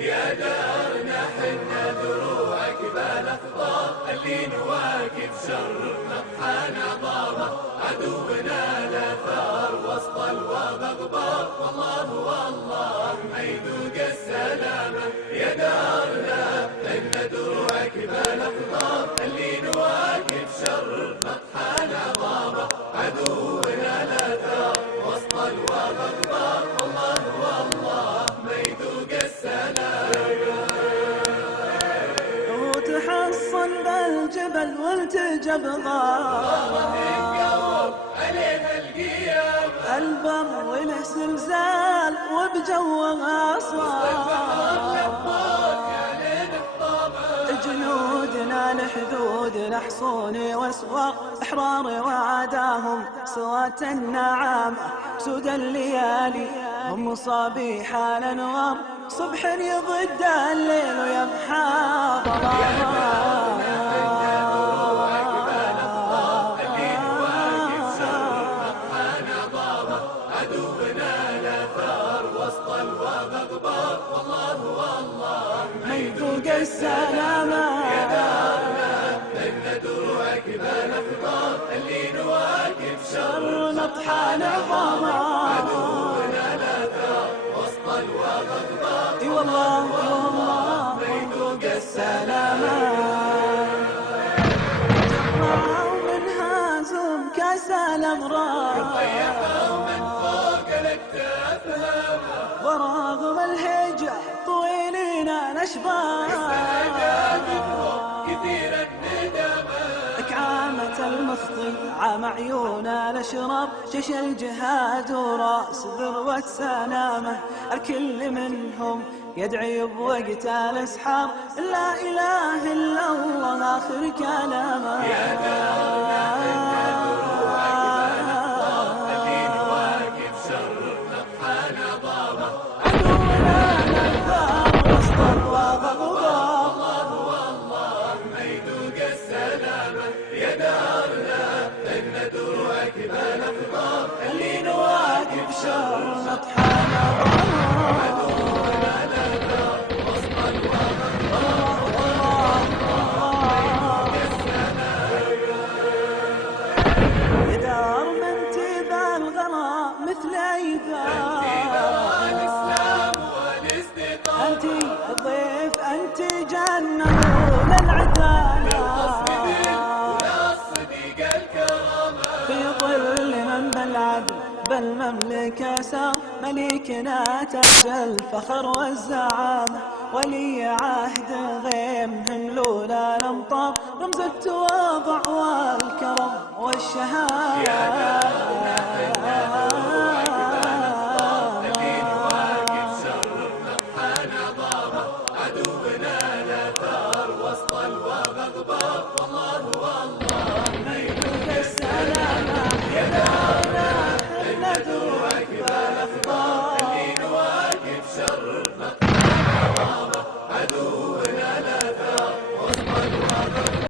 يا دارنا حنا دروعك بالاخضار اللي نواكب شر نطحان عظامه عدونا لا ثار وسط الوضع غبار والله ما يذوق السلامه. يا دارنا حنا دروعك بالاخضار اللي نواكب شر نطحان عظامه عدونا لا ثار وسط الوضع غبار والله ما يذوق السلامه. وتحصن بالجبل والتجب غار عليها القيامة البر وله زلزال وبجوه أصوات جنودنا لحدودنا حصون واسوار احرار وعداهم سوات النعامة سود الليالي هم مصابيح الانوار صبح يضد الليل ويمحى ما يذوق السلامة. يا دارنا إن دروعك بالاخضار اللي نواكب شر نطحان عظامة عدونا لا ثار وسط الوضع غبار اي والله ما يذوق السلامة. ومن هازم كاس الأمراض من فوق الاكتاف ورغم الهجة طويلين الأشبار كثير الندامة كعامة المخطي عام عيون الأشرار جيش الجهاد وراس ذروة سلامة الكل منهم يدعي بوقت الأسحار لا إله إلا الله آخر كلامه. يا دارنا إن دروعك بالاخضار اللي نواكب شر نطحان عظامة عدونا نثار وسط الوضع غبار والله ما يذوق السلامة. يا دارنا إن دروعك بالاخضار اللي نواكب شر نطحان عظامة يدار من تبى الغلا مثل ايثار انت الضيف انت جنة للعدالة في ظل من بالعدل بالمملكة سار مليكنا تاج الفخر والزعامة ولي عهد غيم هم لولا الامطار رمز التواضع والكرم والشهامة.